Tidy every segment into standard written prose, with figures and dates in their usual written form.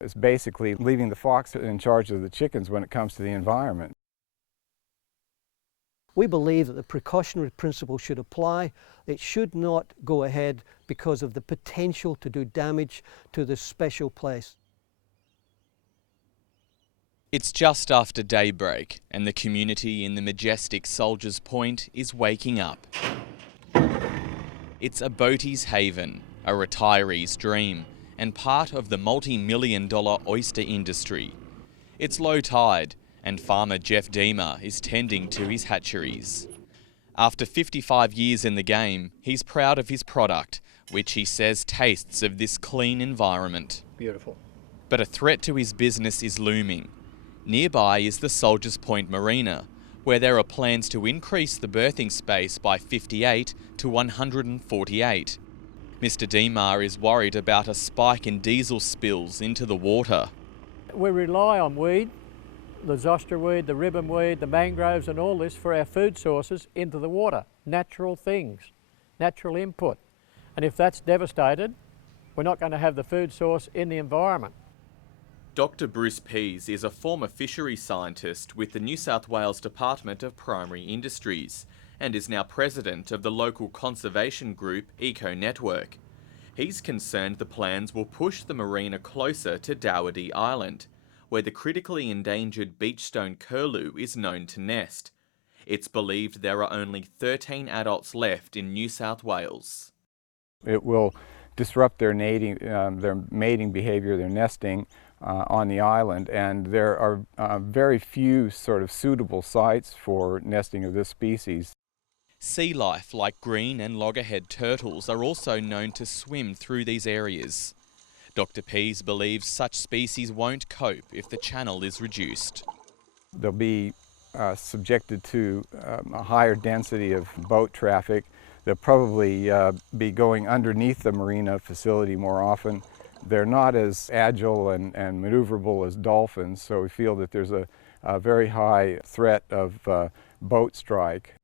It's basically leaving the fox in charge of the chickens when it comes to the environment. We believe that the precautionary principle should apply. It should not go ahead because of the potential to do damage to this special place. It's just after daybreak and the community in the majestic Soldiers Point is waking up. It's a boatie's haven, a retiree's dream, and part of the multi-million-dollar oyster industry. It's low tide, and farmer Jeff Deemer is tending to his hatcheries. After 55 years in the game, he's proud of his product, which he says tastes of this clean environment. Beautiful. But a threat to his business is looming. Nearby is the Soldiers Point Marina, where there are plans to increase the berthing space by 58 to 148. Mr. Deemer is worried about a spike in diesel spills into the water. We rely on weed, the zoster weed, the ribbon weed, the mangroves and all this for our food sources into the water. Natural things, natural input. And if that's devastated, we're not going to have the food source in the environment. Dr. Bruce Pease is a former fishery scientist with the New South Wales Department of Primary Industries and is now president of the local conservation group Eco Network. He's concerned the plans will push the marina closer to Dowardy Island, where the critically endangered beachstone curlew is known to nest. It's believed there are only 13 adults left in New South Wales. It will disrupt their mating behavior, their nesting on the island, and there are very few sort of suitable sites for nesting of this species. Sea life like green and loggerhead turtles are also known to swim through these areas. Dr. Pease believes such species won't cope if the channel is reduced. They'll be subjected to a higher density of boat traffic. They'll probably be going underneath the marina facility more often. They're not as agile and maneuverable as dolphins, so we feel that there's a very high threat of boat strike.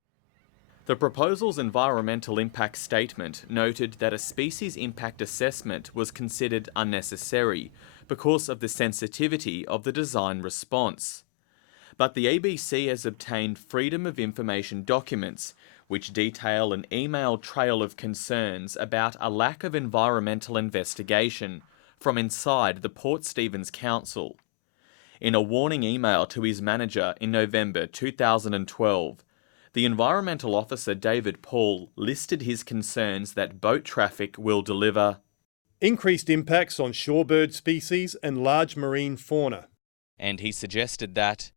The proposal's environmental impact statement noted that a species impact assessment was considered unnecessary because of the sensitivity of the design response. But the ABC has obtained Freedom of Information documents which detail an email trail of concerns about a lack of environmental investigation from inside the Port Stephens Council. In a warning email to his manager in November 2012, the Environmental Officer David Paul listed his concerns that boat traffic will deliver increased impacts on shorebird species and large marine fauna. And he suggested that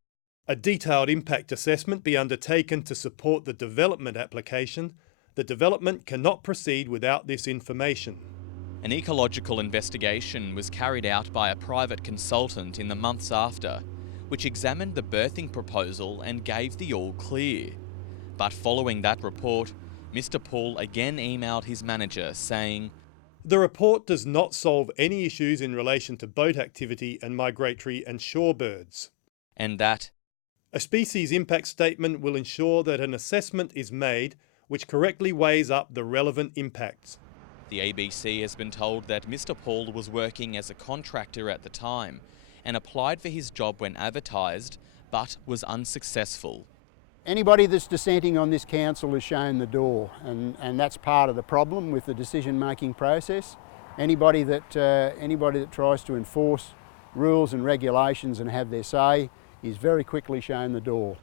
a detailed impact assessment be undertaken to support the development application. The development cannot proceed without this information. An ecological investigation was carried out by a private consultant in the months after, which examined the berthing proposal and gave the all clear. But following that report, Mr. Paul again emailed his manager saying, the report does not solve any issues in relation to boat activity and migratory and shorebirds. And that a species impact statement will ensure that an assessment is made which correctly weighs up the relevant impacts. The ABC has been told that Mr. Paul was working as a contractor at the time and applied for his job when advertised, but was unsuccessful. Anybody that's dissenting on this council has shown the door, and that's part of the problem with the decision-making process. Anybody that tries to enforce rules and regulations and have their say is very quickly shown the door.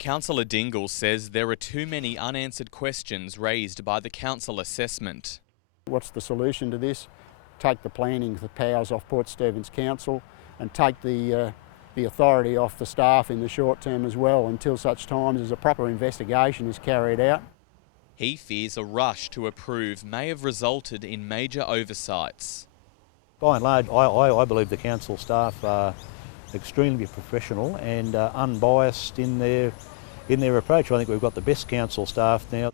Councillor Dingle says there are too many unanswered questions raised by the council assessment. What's the solution to this? Take the planning, the powers off Port Stephens Council and take the authority off the staff in the short term as well until such times as a proper investigation is carried out. He fears a rush to approve may have resulted in major oversights. By and large, I believe the council staff are extremely professional and unbiased in their approach. I think we've got the best council staff now.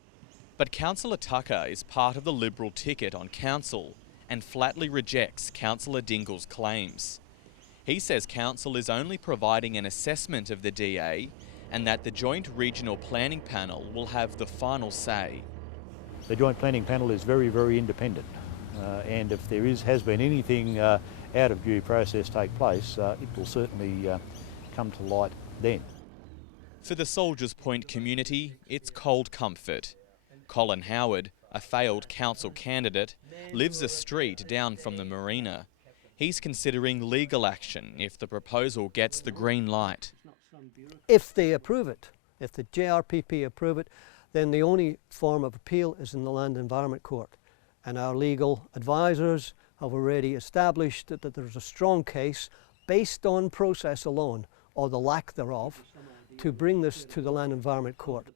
But Councillor Tucker is part of the Liberal ticket on council and flatly rejects Councillor Dingle's claims. He says council is only providing an assessment of the DA and that the Joint Regional Planning Panel will have the final say. The Joint Planning Panel is very, very independent. and if there has been anything out of due process take place, it will certainly come to light then. For the Soldiers Point community, it's cold comfort. Colin Howard, a failed council candidate, lives a street down from the marina. He's considering legal action if the proposal gets the green light. If they approve it, if the JRPP approve it, then the only form of appeal is in the Land Environment Court. And our legal advisors have already established that there's a strong case based on process alone, or the lack thereof, to bring this to the Land Environment Court.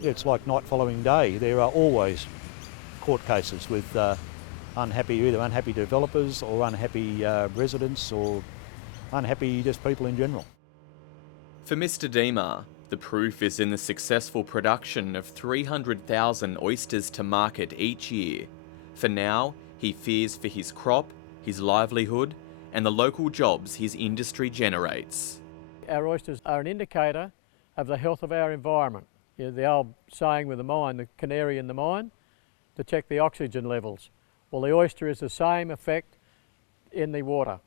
It's like night following day. There are always court cases with either unhappy developers or unhappy residents or unhappy just people in general. For Mr. Deemer, the proof is in the successful production of 300,000 oysters to market each year. For now, he fears for his crop, his livelihood, and the local jobs his industry generates. Our oysters are an indicator of the health of our environment. You know, the old saying with the mine, the canary in the mine, to check the oxygen levels. Well, the oyster is the same effect in the water.